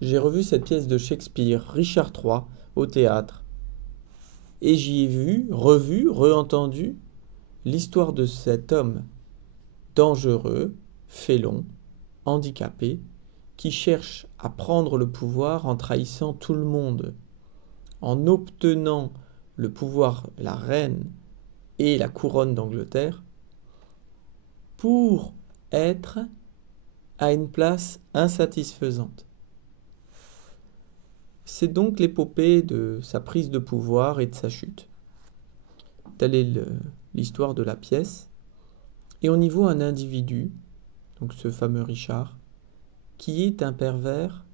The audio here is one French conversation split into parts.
J'ai revu cette pièce de Shakespeare, Richard III, au théâtre, et j'y ai vu, revu, re-entendu l'histoire de cet homme dangereux, félon, handicapé, qui cherche à prendre le pouvoir en trahissant tout le monde, en obtenant le pouvoir, la reine et la couronne d'Angleterre, pour être à une place insatisfaisante. C'est donc l'épopée de sa prise de pouvoir et de sa chute. Telle est l'histoire de la pièce. Et on y voit un individu, donc ce fameux Richard, qui est un pervers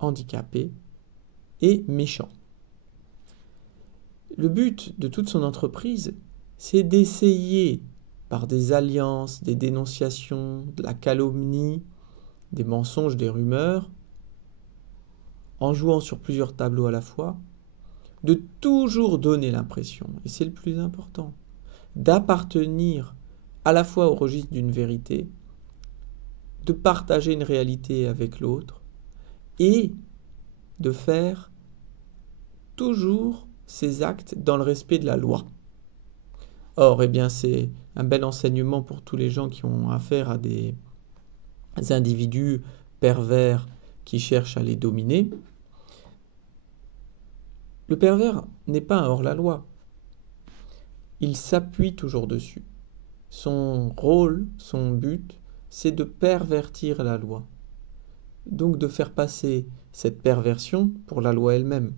handicapé et méchant. Le but de toute son entreprise, c'est d'essayer, par des alliances, des dénonciations, de la calomnie, des mensonges, des rumeurs, en jouant sur plusieurs tableaux à la fois, de toujours donner l'impression, et c'est le plus important, d'appartenir à la fois au registre d'une vérité, de partager une réalité avec l'autre, et de faire toujours ses actes dans le respect de la loi. Or, eh bien, c'est un bel enseignement pour tous les gens qui ont affaire à des individus pervers qui cherchent à les dominer. Le pervers n'est pas un hors-la-loi. Il s'appuie toujours dessus. Son rôle, son but, c'est de pervertir la loi. Donc de faire passer cette perversion pour la loi elle-même,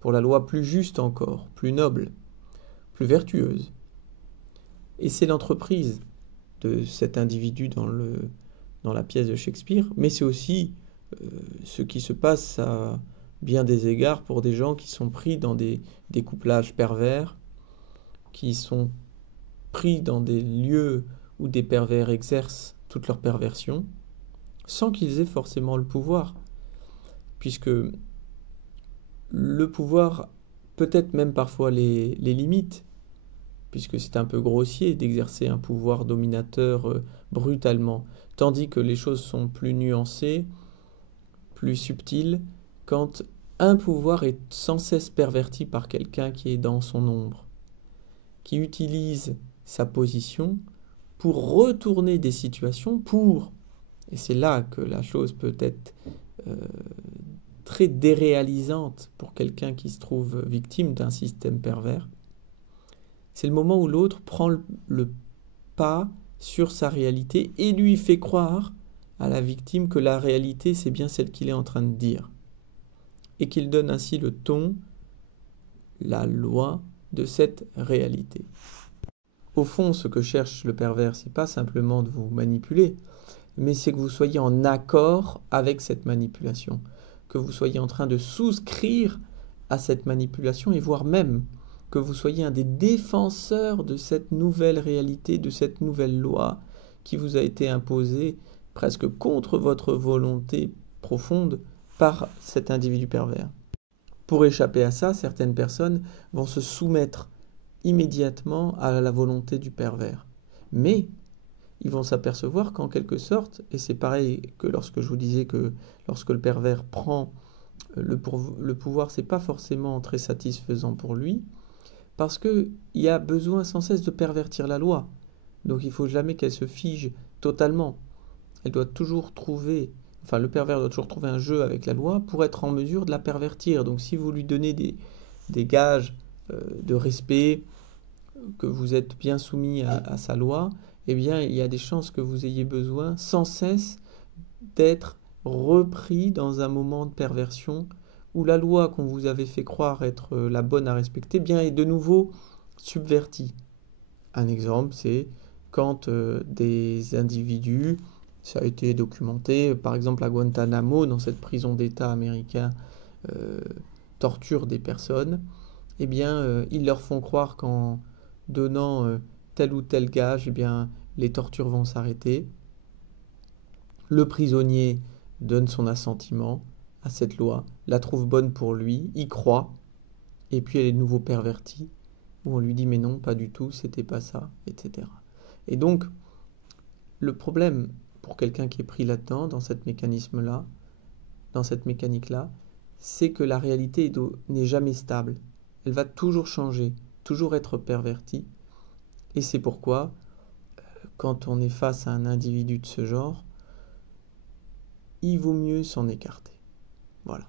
pour la loi plus juste encore, plus noble, plus vertueuse. Et c'est l'entreprise de cet individu dans la pièce de Shakespeare, mais c'est aussi ce qui se passe à bien des égards pour des gens qui sont pris dans des couplages pervers, qui sont pris dans des lieux où des pervers exercent toute leur perversion, sans qu'ils aient forcément le pouvoir, puisque le pouvoir peut-être même parfois les limite, puisque c'est un peu grossier d'exercer un pouvoir dominateur brutalement, tandis que les choses sont plus nuancées, plus subtiles, quand un pouvoir est sans cesse perverti par quelqu'un qui est dans son ombre, qui utilise sa position pour retourner des situations, et c'est là que la chose peut être euh, très déréalisante pour quelqu'un qui se trouve victime d'un système pervers, c'est le moment où l'autre prend le pas sur sa réalité et lui fait croire à la victime que la réalité c'est bien celle qu'il est en train de dire, et qu'il donne ainsi le ton, la loi de cette réalité. Au fond, ce que cherche le pervers, c'est pas simplement de vous manipuler, mais c'est que vous soyez en accord avec cette manipulation, que vous soyez en train de souscrire à cette manipulation, et voire même que vous soyez un des défenseurs de cette nouvelle réalité, de cette nouvelle loi qui vous a été imposée presque contre votre volonté profonde par cet individu pervers. Pour échapper à ça, certaines personnes vont se soumettre immédiatement à la volonté du pervers. Mais ils vont s'apercevoir qu'en quelque sorte, et c'est pareil que lorsque je vous disais que lorsque le pervers prend le pouvoir, c'est pas forcément très satisfaisant pour lui, parce qu'il y a besoin sans cesse de pervertir la loi. Donc il ne faut jamais qu'elle se fige totalement. Elle doit toujours trouver, enfin le pervers doit toujours trouver un jeu avec la loi pour être en mesure de la pervertir. Donc si vous lui donnez des gages de respect, que vous êtes bien soumis à sa loi, eh bien il y a des chances que vous ayez besoin sans cesse d'être repris dans un moment de perversion où la loi qu'on vous avait fait croire être la bonne à respecter, bien est de nouveau subvertie. Un exemple, c'est quand des individus, ça a été documenté, par exemple à Guantanamo, dans cette prison d'État américain, euh, torturent des personnes, eh bien, ils leur font croire qu'en donnant tel ou tel gage, eh bien, les tortures vont s'arrêter. Le prisonnier donne son assentiment à cette loi, la trouve bonne pour lui, y croit, et puis elle est de nouveau pervertie, où on lui dit mais non, pas du tout, c'était pas ça, etc. Et donc, le problème pour quelqu'un qui est pris là-dedans, dans ce mécanisme-là, dans cette mécanique-là, c'est que la réalité n'est jamais stable. Elle va toujours changer, toujours être pervertie. Et c'est pourquoi, quand on est face à un individu de ce genre, il vaut mieux s'en écarter. Voilà.